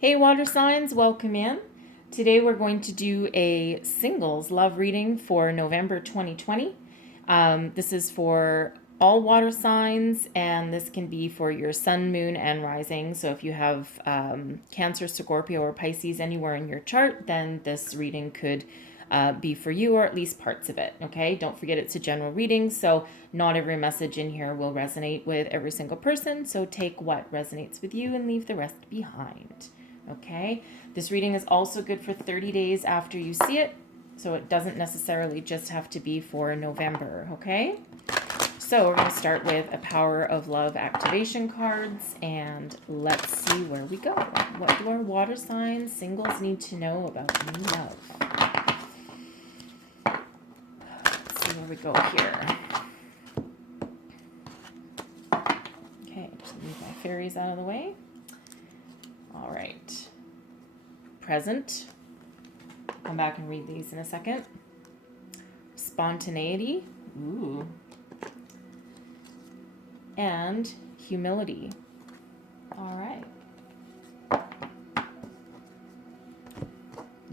Hey, water signs, welcome in. Today we're going to do a singles love reading for November 2020. This is for all water signs, and this can be for your sun, moon, and rising. So if you have Cancer, Scorpio, or Pisces anywhere in your chart, then this reading could be for you, or at least parts of it. Okay, don't forget it's a general reading, so not every message in here will resonate with every single person. So take what resonates with you and leave the rest behind. Okay, this reading is also good for 30 days after you see it, so it doesn't necessarily just have to be for November. Okay, so we're going to start with a Power of Love activation cards, and let's see where we go. What do our water signs singles need to know about new love? Let's see where we go here. Okay, just leave my fairies out of the way. All right. Present. Come back and read these in a second. Spontaneity. Ooh. And humility. All right.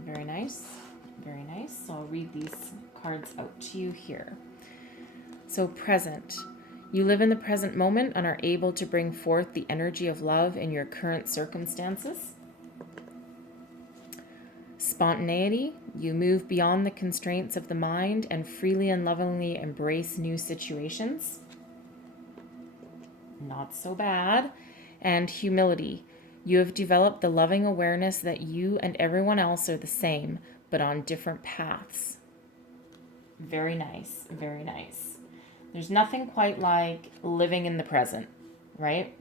Very nice. Very nice. So I'll read these cards out to you here. So present. You live in the present moment and are able to bring forth the energy of love in your current circumstances. Spontaneity, you move beyond the constraints of the mind and freely and lovingly embrace new situations. Not so bad. And humility, you have developed the loving awareness that you and everyone else are the same, but on different paths. Very nice, very nice. There's nothing quite like living in the present, right?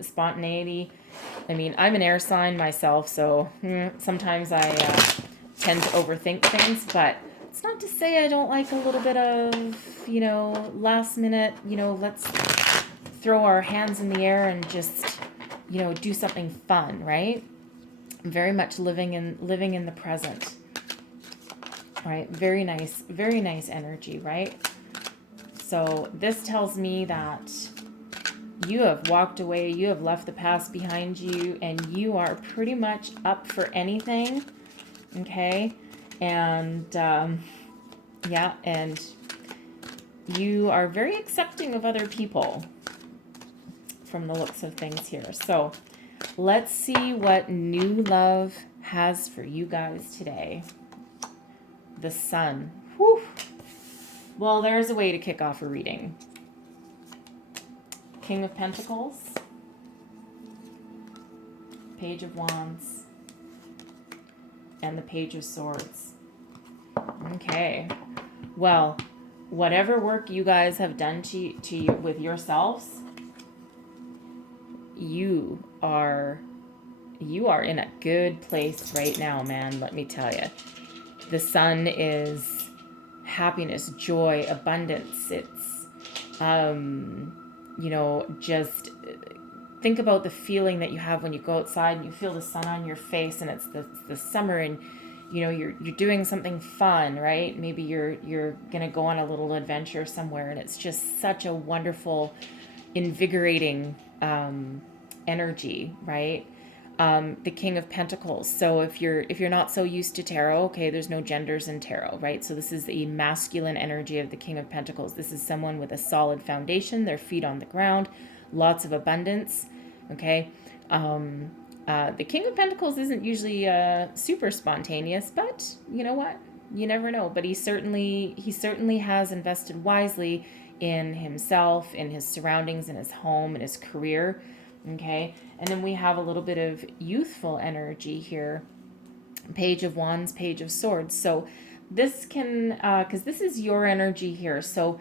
Spontaneity. I mean, I'm an air sign myself, so sometimes I tend to overthink things, but it's not to say I don't like a little bit of, last minute, let's throw our hands in the air and just, do something fun, right? Very much living in the present. All right, very nice energy, right? So this tells me that you have walked away, you have left the past behind you, and you are pretty much up for anything, okay? And and you are very accepting of other people from the looks of things here. So let's see what new love has for you guys today. The Sun. Whew. Well, there's a way to kick off a reading. King of Pentacles, Page of Wands, and the Page of Swords. Okay. Well, whatever work you guys have done to you with yourselves, you are in a good place right now, man. Let me tell you. The Sun is happiness, joy, abundance. It's, just think about the feeling that you have when you go outside and you feel the sun on your face, and it's the summer, and you're doing something fun, right? Maybe you're gonna go on a little adventure somewhere, and it's just such a wonderful, invigorating energy, right? The King of Pentacles. So if you're not so used to tarot, okay, there's no genders in tarot, right? So this is the masculine energy of the King of Pentacles. This is someone with a solid foundation, their feet on the ground, lots of abundance, okay? The King of Pentacles isn't usually super spontaneous, but you know what? You never know. But he certainly has invested wisely in himself, in his surroundings, in his home, in his career. Okay, and then we have a little bit of youthful energy here. Page of Wands, Page of Swords. So this can, because this is your energy here. So,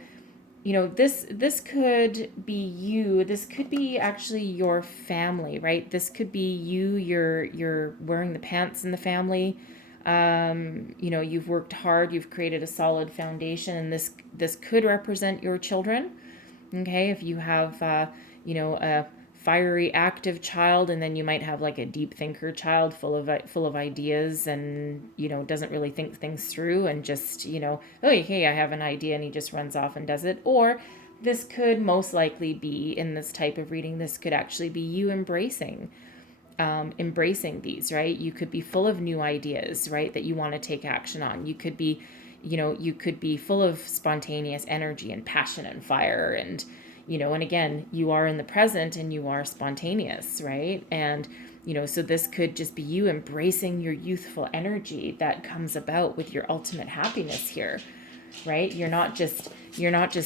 this could be you. This could be actually your family, right? This could be you. You're wearing the pants in the family. You've worked hard. You've created a solid foundation, and this could represent your children. Okay, if you have, a fiery, active child, and then you might have like a deep thinker child full of ideas, and doesn't really think things through, and just oh, hey, I have an idea, and he just runs off and does it. Or this could most likely be, in this type of reading, this could actually be you embracing these, right? You could be full of new ideas, right, that you want to take action on. You could be, you could be full of spontaneous energy and passion and fire, and and again, you are in the present and you are spontaneous, right? And so this could just be you embracing your youthful energy that comes about with your ultimate happiness here, right? You're not just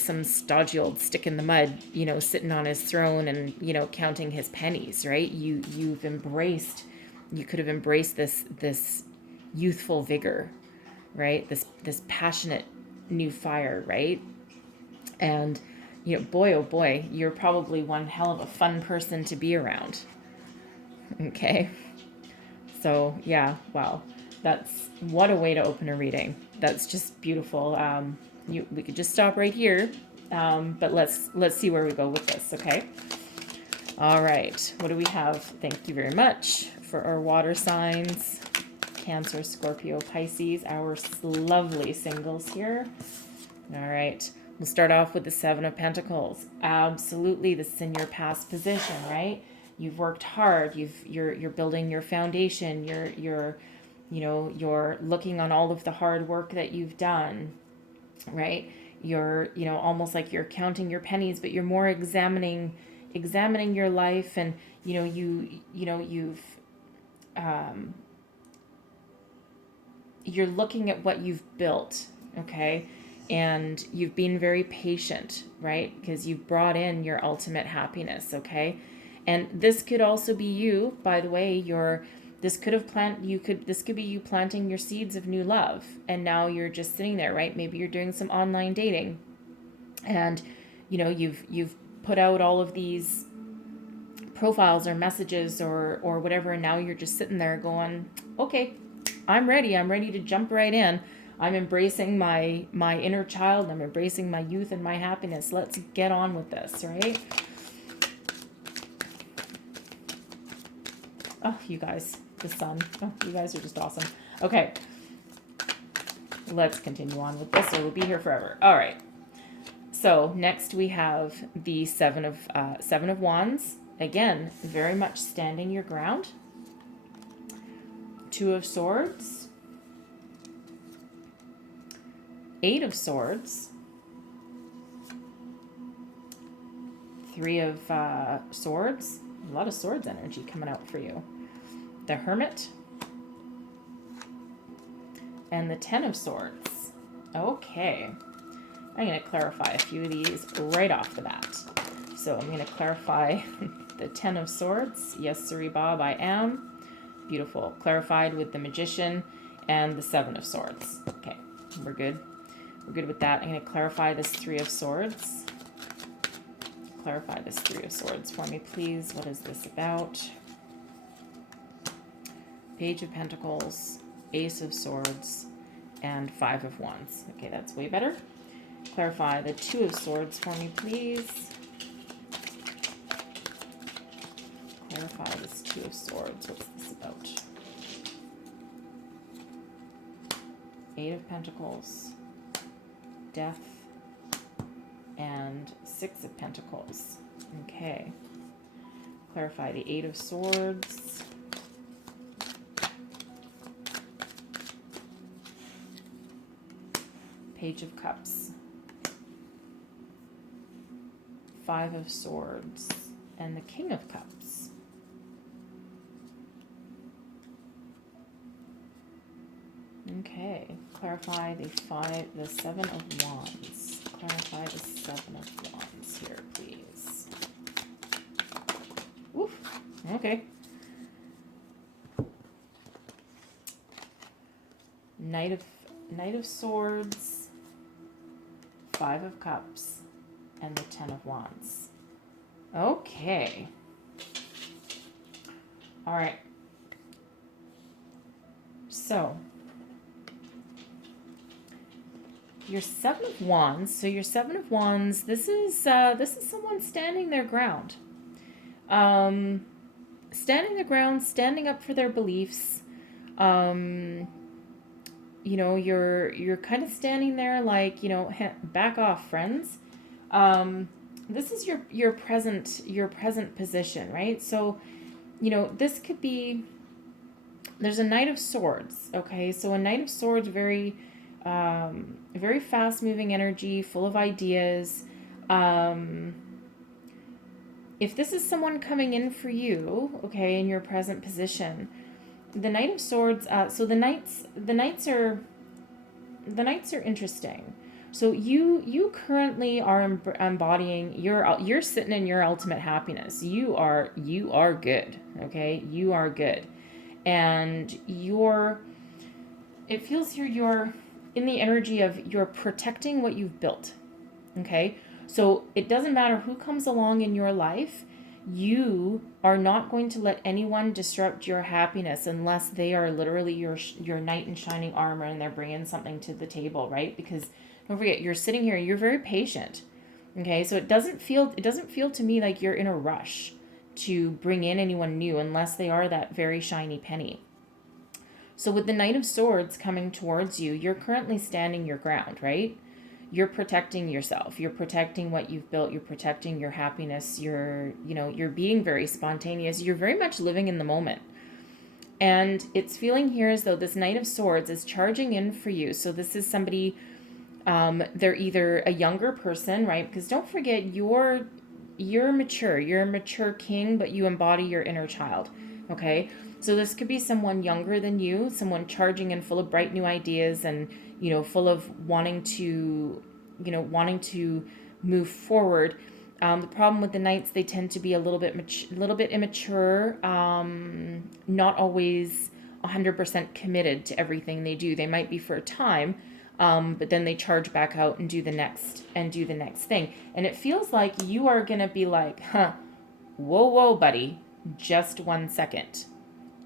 some stodgy old stick in the mud, sitting on his throne and counting his pennies, right? You could have embraced this youthful vigor, right? This passionate new fire, right? And boy, oh boy, you're probably one hell of a fun person to be around. Okay. So yeah, wow, that's what a way to open a reading. That's just beautiful. We could just stop right here, but let's see where we go with this. Okay. All right. What do we have? Thank you very much for our water signs: Cancer, Scorpio, Pisces. Our lovely singles here. All right. We'll start off with the Seven of Pentacles. Absolutely, this is in your past position, right? You've worked hard. You're building your foundation. You're looking on all of the hard work that you've done, right? You're almost like you're counting your pennies, but you're more examining your life, and you're looking at what you've built, okay? And you've been very patient, right? Because you've brought in your ultimate happiness, okay? And this could also be you, by the way, this could be you planting your seeds of new love, and now you're just sitting there, right? Maybe you're doing some online dating, and you've put out all of these profiles or messages or whatever, and now you're just sitting there going, okay, I'm ready to jump right in. I'm embracing my inner child. I'm embracing my youth and my happiness. Let's get on with this, right? Oh, you guys, the sun. Oh, you guys are just awesome. Okay, let's continue on with this, or we'll be here forever. All right. So next we have the Seven of Wands. Again, very much standing your ground. Two of Swords. Eight of Swords. Three of Swords. A lot of Swords energy coming out for you. The Hermit. And the Ten of Swords. Okay. I'm going to clarify a few of these right off the bat. So I'm going to clarify the Ten of Swords. Yes, sirree, Bob, I am. Beautiful. Clarified with the Magician and the Seven of Swords. Okay, we're good. We're good with that. I'm going to clarify this Three of Swords. Clarify this Three of Swords for me, please. What is this about? Page of Pentacles, Ace of Swords, and Five of Wands. Okay, that's way better. Clarify the Two of Swords for me, please. Clarify this Two of Swords. What's this about? Eight of Pentacles, Death, and Six of Pentacles. Okay. Clarify the Eight of Swords. Page of Cups. Five of Swords. And the King of Cups. Okay. Clarify the Seven of Wands. Clarify the Seven of Wands here, please. Oof. Okay. Knight of Swords, Five of Cups, and the Ten of Wands. Okay. All right. So, your Seven of Wands. So your Seven of Wands. This is someone standing their ground. Standing their ground, standing up for their beliefs. You're kind of standing there like, back off, friends. This is your present position, right? So, this could be, there's a Knight of Swords, okay? So a Knight of Swords, very fast moving energy, full of ideas. If this is someone coming in for you, okay, in your present position, the Knight of Swords, so the knights are interesting. So you currently are embodying you're sitting in your ultimate happiness. You are good, okay? You are good. And it feels here you're in the energy of you're protecting what you've built. Okay? So it doesn't matter who comes along in your life, you are not going to let anyone disrupt your happiness unless they are literally your knight in shining armor and they're bringing something to the table, right? Because don't forget, you're sitting here, you're very patient. Okay? So it doesn't feel to me like you're in a rush to bring in anyone new unless they are that very shiny penny. So with the Knight of Swords coming towards you, you're currently standing your ground, right? You're protecting yourself. You're protecting what you've built. You're protecting your happiness. You're being very spontaneous. You're very much living in the moment. And it's feeling here as though this Knight of Swords is charging in for you. So this is somebody, they're either a younger person, right? Because don't forget, you're mature. You're a mature king, but you embody your inner child, okay? So this could be someone younger than you, someone charging in full of bright new ideas and, full of wanting to move forward. The problem with the knights, they tend to be a little bit immature, not always 100% committed to everything they do. They might be for a time, but then they charge back out and do the next thing. And it feels like you are going to be like, whoa, buddy, just 1 second.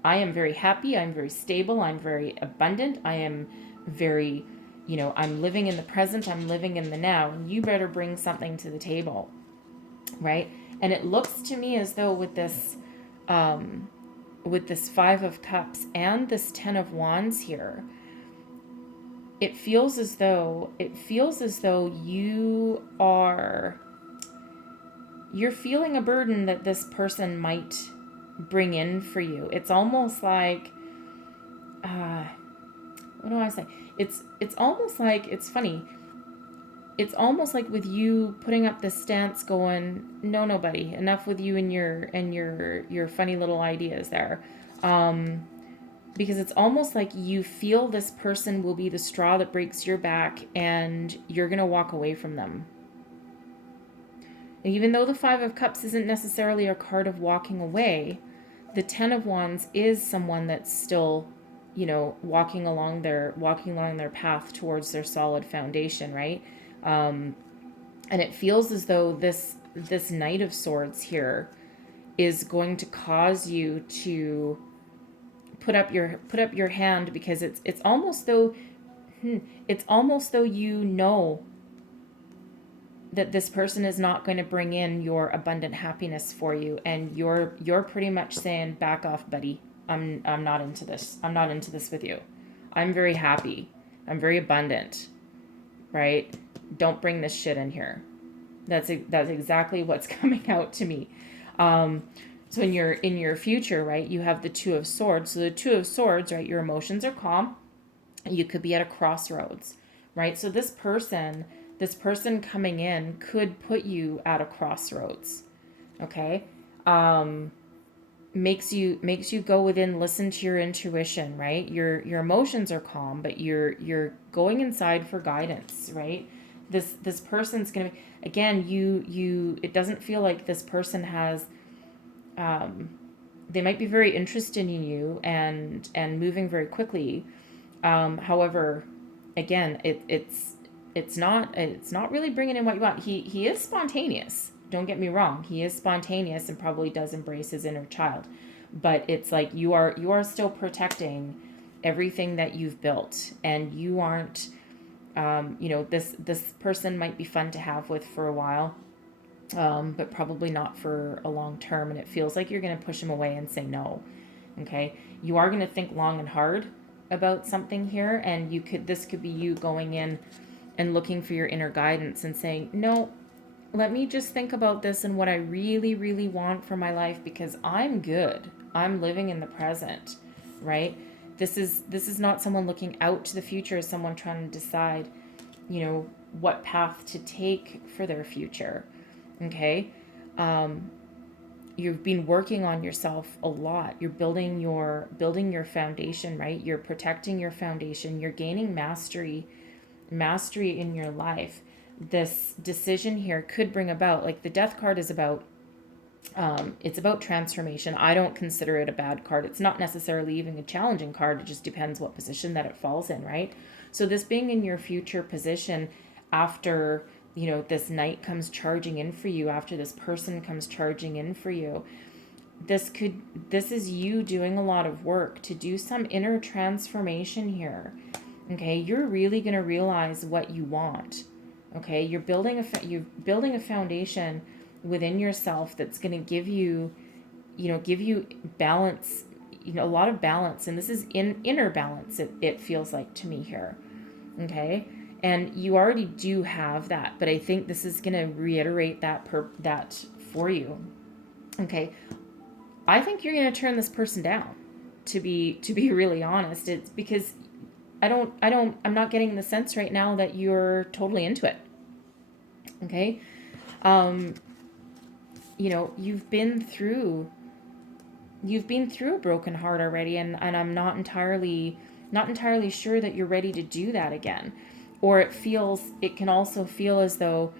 I am very happy. I'm very stable. I'm very abundant. I am very, I'm living in the present. I'm living in the now. You better bring something to the table, right? And it looks to me as though with this Five of Cups and this Ten of Wands here, it feels as though you're feeling a burden that this person might bring in for you. It's almost like, what do I say? It's almost like, it's funny. It's almost like with you putting up this stance going, no, buddy, enough with you and your funny little ideas there. Because it's almost like you feel this person will be the straw that breaks your back and you're going to walk away from them. And even though the Five of Cups isn't necessarily a card of walking away, the Ten of Wands is someone that's still, walking along their path towards their solid foundation, right? And it feels as though this Knight of Swords here is going to cause you to put up your hand, because it's almost though that this person is not going to bring in your abundant happiness for you, and you're pretty much saying, back off, buddy. I'm not into this. I'm not into this with you. I'm very happy. I'm very abundant. Right? Don't bring this shit in here. That's exactly what's coming out to me. So in your future, right, you have the Two of Swords. So the Two of Swords, right, your emotions are calm. You could be at a crossroads, right? So this person coming in could put you at a crossroads, okay? Makes you go within, listen to your intuition, right? Your emotions are calm, but you're going inside for guidance, right? This person's gonna be, again, it doesn't feel like this person has, they might be very interested in you and moving very quickly. However, again, it's not really bringing in what you want. He is spontaneous. Don't get me wrong. He is spontaneous and probably does embrace his inner child, but it's like you are still protecting everything that you've built, and you aren't. This person might be fun to have with for a while, but probably not for a long term. And it feels like you're going to push him away and say no. Okay, you are going to think long and hard about something here, and this could be you going in and looking for your inner guidance and saying, no, let me just think about this and what I really, really want for my life, because I'm good. I'm living in the present, right? This is not someone looking out to the future, as someone trying to decide, what path to take for their future. Okay? You've been working on yourself a lot. You're building your foundation, right? You're protecting your foundation. You're gaining mastery in your life. This decision here could bring about, like, the death card is about, it's about transformation. I don't consider it a bad card. It's not necessarily even a challenging card. It just depends what position that it falls in, right? So this being in your future position after, this knight comes charging in for you, after this person comes charging in for you, this is you doing a lot of work to do some inner transformation here. Okay, you're really going to realize what you want. Okay, you're building a foundation within yourself that's going to give you balance, a lot of balance, and this is inner balance. It feels like to me here. Okay, and you already do have that, but I think this is going to reiterate that for you. Okay, I think you're going to turn this person down. To be really honest, it's because I'm not getting the sense right now that you're totally into it. Okay. Um, you've been through a broken heart already, and I'm not entirely sure that you're ready to do that again. Or it can also feel as though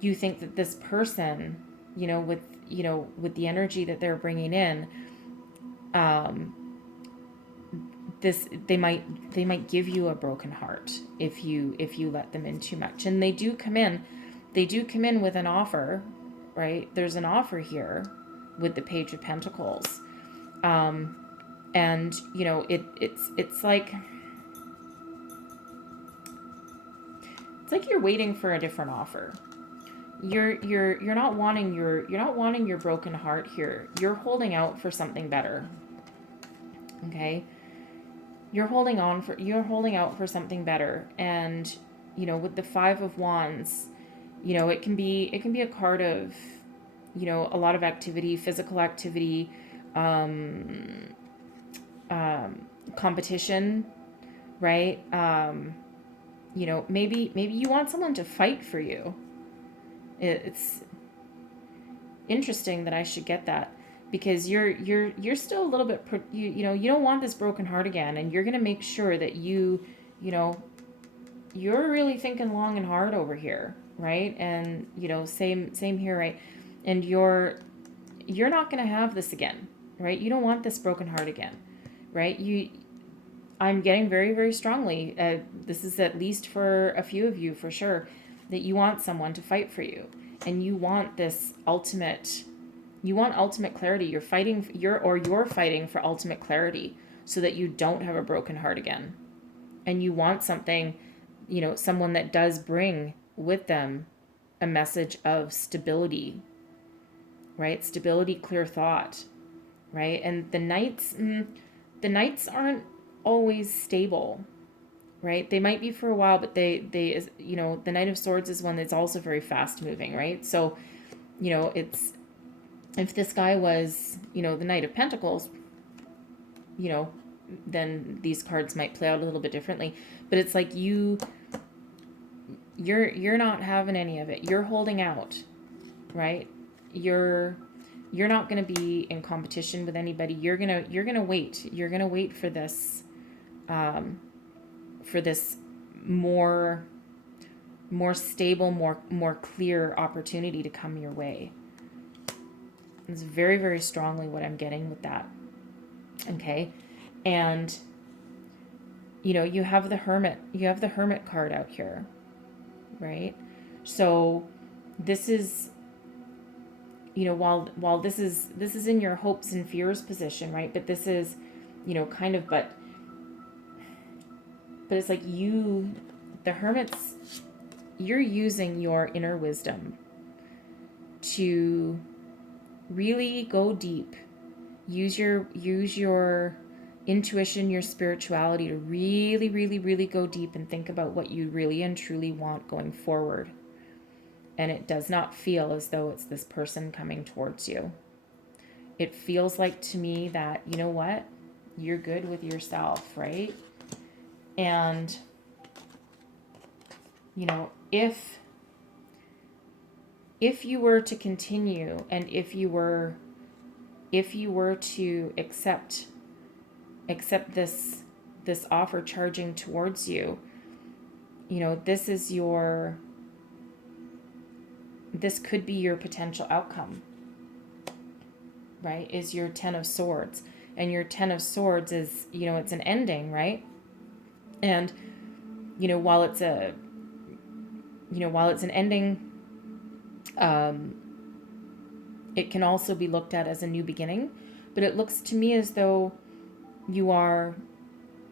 you think that this person, with the energy that they're bringing in, um, they might give you a broken heart if you let them in too much. And they do come in with an offer, right? There's an offer here with the Page of Pentacles. And it's like you're waiting for a different offer. You're not wanting your broken heart here. You're holding out for something better. Okay? You're holding out for something better. And with the Five of Wands, it can be a card of, a lot of activity, physical activity, competition, right? Maybe you want someone to fight for you. It's interesting that I should get that, because you're still a little bit you don't want this broken heart again, and you're going to make sure that you're really thinking long and hard over here, right? And same here, right? And you're not going to have this again, right? You don't want this broken heart again, right? I'm getting very, very strongly, this is at least for a few of you for sure, that you want someone to fight for you, and you want ultimate clarity. You're fighting for ultimate clarity, so that you don't have a broken heart again. And you want someone that does bring with them a message of stability, right? Stability, clear thought, right? And the knights aren't always stable, right? They might be for a while, but they the Knight of Swords is one that's also very fast moving, right? So, it's, if this guy was, the Knight of Pentacles, then these cards might play out a little bit differently. But it's like you're not having any of it. You're holding out, right? You're not going to be in competition with anybody. You're gonna wait. You're gonna wait for this, more stable, more clear opportunity to come your way. It's very, very strongly what I'm getting with that. Okay, and you have the Hermit card out here, right? So this is, while this is in your hopes and fears position, right? But this is, kind of, but it's like the Hermits, you're using your inner wisdom to really go deep. Use your intuition, your spirituality to really, really, really go deep and think about what you really and truly want going forward. And it does not feel as though it's this person coming towards you. It feels like to me that, you know what? You're good with yourself, right? And, if you were to continue, and if you were to accept this offer charging towards you, this could be your potential outcome, right? Is your 10 of Swords. And your 10 of Swords is, it's an ending, right? And, while it's an ending, it can also be looked at as a new beginning. But it looks to me as though you are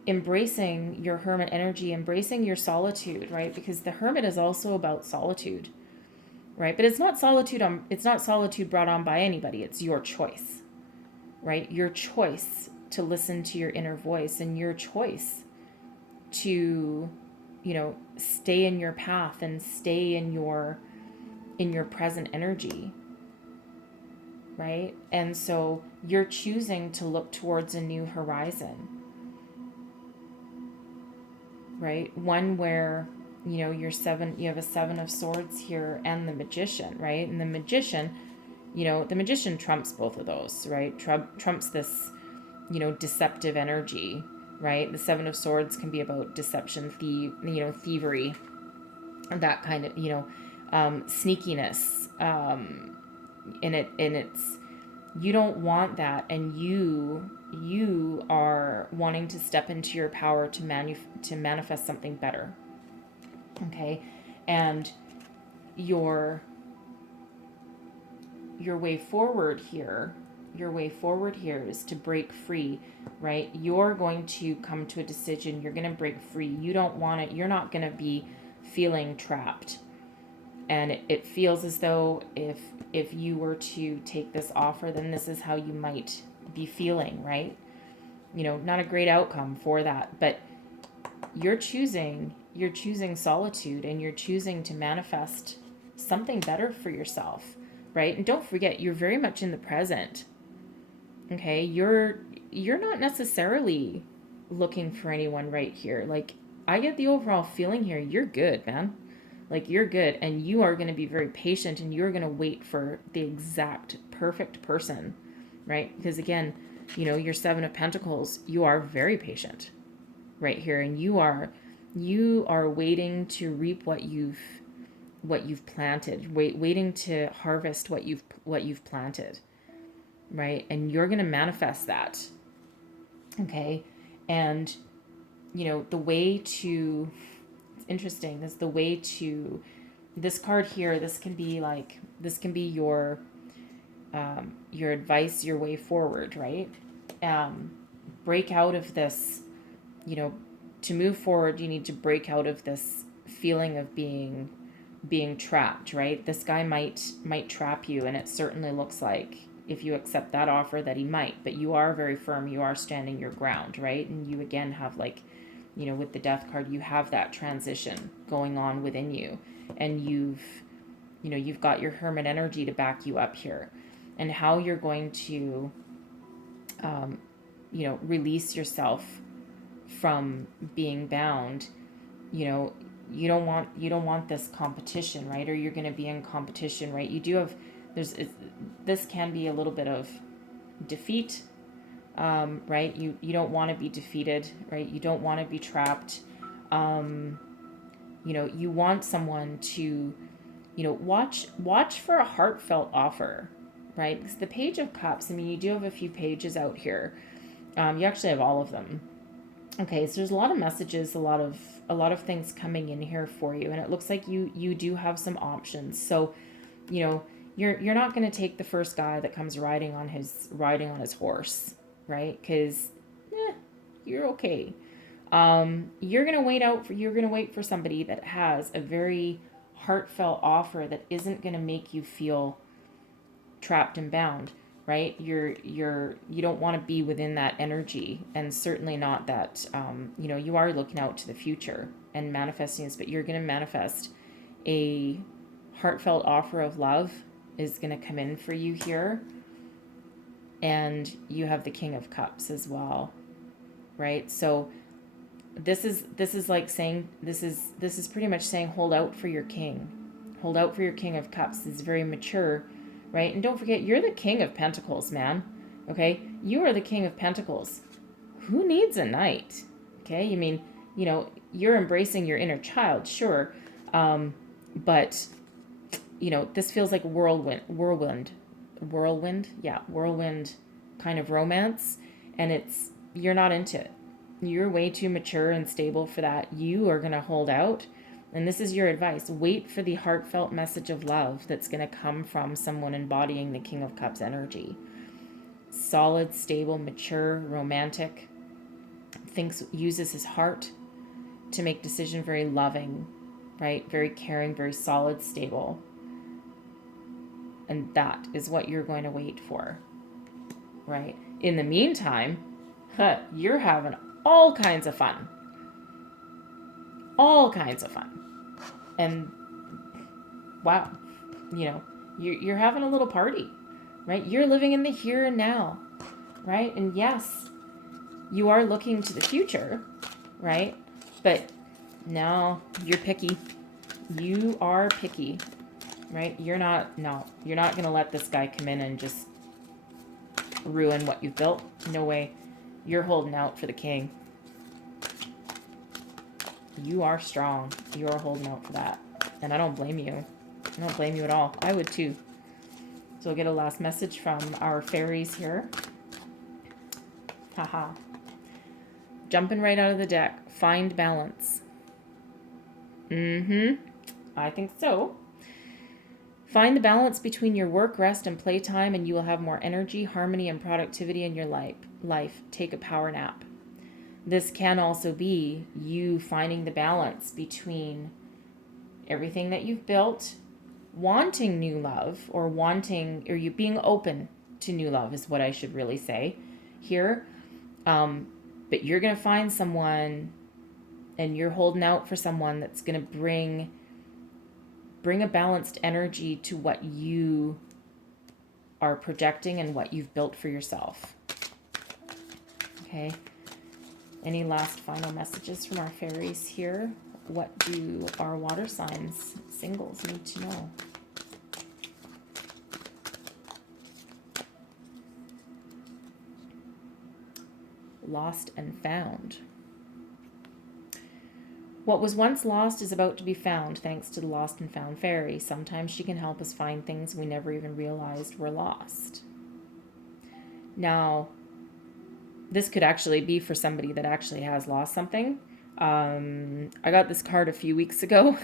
embracing your hermit energy, embracing your solitude, right? Because the hermit is also about solitude, right? But it's not solitude brought on by anybody. It's your choice, right? Your choice to listen to your inner voice, and your choice to, stay in your path and stay in your present energy, right? And so you're choosing to look towards a new horizon, right? One where, you have a 7 of Swords here, and the Magician, right? And the Magician, the Magician trumps both of those, right? Trumps this, deceptive energy, right? The 7 of Swords can be about deception, thievery, that kind of, sneakiness, and it's, you don't want that, and you are wanting to step into your power to manifest something better. Okay? And your way forward here is to break free, right? You're going to come to a decision. You're going to break free. You don't want it. You're not going to be feeling trapped. And it feels as though if you were to take this offer, then this is how you might be feeling, right? Not a great outcome for that, but you're choosing solitude, and you're choosing to manifest something better for yourself, right? And don't forget, you're very much in the present. Okay? You're not necessarily looking for anyone right here. Like, I get the overall feeling here, you're good, man. Like, you're good, and you are going to be very patient, and you're going to wait for the exact perfect person, right? Because again, your 7 of Pentacles, you are very patient right here, and you are waiting to reap what you've planted, waiting to harvest what you've planted, right? And you're going to manifest that. Okay? And the way to, it's interesting, is the way to, this card here, this can be your advice, your way forward, right? Break out of this, to move forward, you need to break out of this feeling of being trapped, right? This guy might trap you, and it certainly looks like, if you accept that offer, that he might, but you are very firm, you are standing your ground, right? And you again have, like, with the Death card, you have that transition going on within you, and you've got your hermit energy to back you up here. And how you're going to release yourself from being bound, you don't want this competition, right? Or you're going to be in competition, right? You do have, this can be a little bit of defeat, right? You don't want to be defeated, right? You don't want to be trapped. You want someone to, watch for a heartfelt offer, right? Because the Page of Cups, I mean, you do have a few pages out here. You actually have all of them. Okay, so there's a lot of messages, a lot of things coming in here for you, and it looks like you do have some options. So, you're not going to take the first guy that comes riding on his horse, right? Because you're okay. You're going to wait for somebody that has a very heartfelt offer that isn't going to make you feel trapped and bound, right? You don't want to be within that energy, and certainly not that, you are looking out to the future and manifesting this, but you're going to manifest a heartfelt offer of love is going to come in for you here. And you have the King of Cups as well, right? So this is like saying, this is pretty much saying, hold out for your king. Hold out for your King of Cups. It's very mature, right? And don't forget, you're the King of Pentacles, man. Okay? You are the King of Pentacles. Who needs a knight? Okay? I mean, you know, you're embracing your inner child, sure. But, you know, this feels like whirlwind kind of romance. And you're not into it. You're way too mature and stable for that. You are going to hold out. And this is your advice. Wait for the heartfelt message of love that's going to come from someone embodying the King of Cups energy. Solid, stable, mature, romantic. Uses his heart to make decision, very loving, right? Very caring, very solid, stable. And that is what you're going to wait for, right? In the meantime, you're having all kinds of fun. All kinds of fun. And wow, you know, you're having a little party, right? You're living in the here and now, right? And yes, you are looking to the future, right? But no, you're picky. You are picky, right? You're not going to let this guy come in and just ruin what you've built. No way. You're holding out for the king. You are strong. You are holding out for that. And I don't blame you. I don't blame you at all. I would too. So we'll get a last message from our fairies here. Haha. Jumping right out of the deck. Find balance. I think so. Find the balance between your work, rest, and playtime, and you will have more energy, harmony, and productivity in your life. Take a power nap. This can also be you finding the balance between everything that you've built, wanting new love, or you being open to new love is what I should really say here. But you're going to find someone, and you're holding out for someone that's going to bring a balanced energy to what you are projecting and what you've built for yourself. Okay. Any last final messages from our fairies here? What do our water signs, singles, need to know? Lost and found. What was once lost is about to be found thanks to the lost and found fairy. Sometimes she can help us find things we never even realized were lost. Now, this could actually be for somebody that actually has lost something. I got this card a few weeks ago,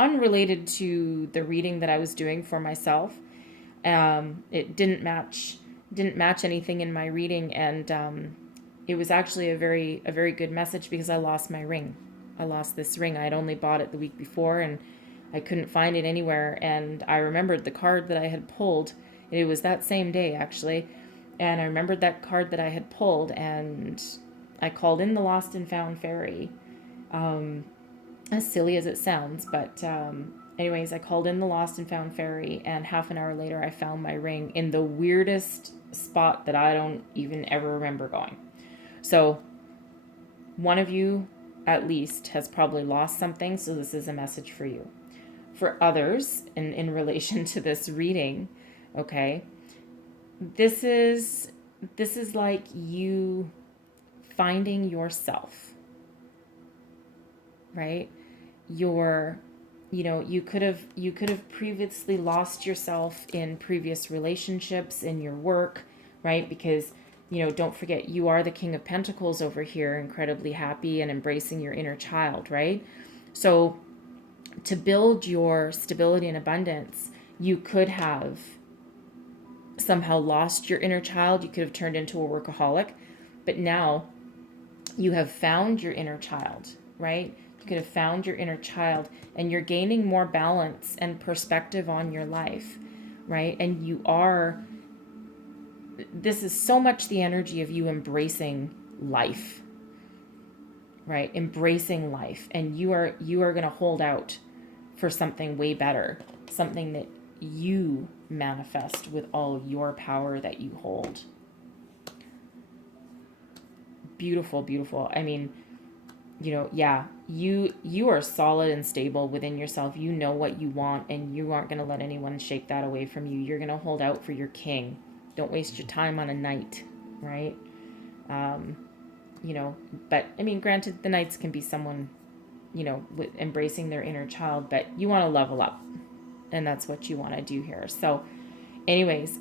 unrelated to the reading that I was doing for myself. It didn't match anything in my reading, and it was actually a very good message because I lost my ring. I lost this ring. I had only bought it the week before, and I couldn't find it anywhere. And I remembered the card that I had pulled. It was that same day, actually. And I remembered that card that I had pulled, and I called in the lost and found fairy. As silly as it sounds, but anyways, I called in the lost and found fairy, and half an hour later, I found my ring in the weirdest spot that I don't even ever remember going. So one of you at least has probably lost something, so this is a message for you. For others, in relation to this reading, okay, this is like you finding yourself, right? You could have previously lost yourself in previous relationships, in your work, right? Because, don't forget, you are the King of Pentacles over here, incredibly happy and embracing your inner child, right? So to build your stability and abundance, you could have somehow lost your inner child. You could have turned into a workaholic, but now you have found your inner child, right? You could have found your inner child, and you're gaining more balance and perspective on your life, right? And this is so much the energy of you embracing life, right? Embracing life. And you are going to hold out for something way better, something that you manifest with all your power that you hold. Beautiful, beautiful. I mean, yeah, you are solid and stable within yourself. You know what you want, and you aren't going to let anyone shake that away from you. You're going to hold out for your king. Don't waste your time on a knight, right? But I mean, granted, the knights can be someone, with embracing their inner child, but you want to level up, and that's what you want to do here. So anyways,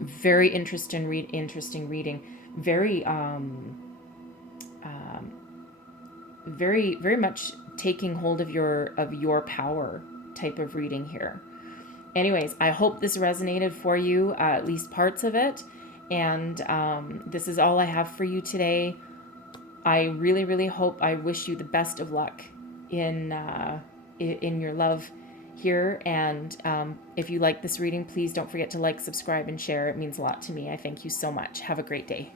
very interesting reading, very very, very much taking hold of your power type of reading here. Anyways, I hope this resonated for you, at least parts of it. And this is all I have for you today. I really, really hope, I wish you the best of luck in your love here. And if you like this reading, please don't forget to like, subscribe, and share. It means a lot to me. I thank you so much. Have a great day.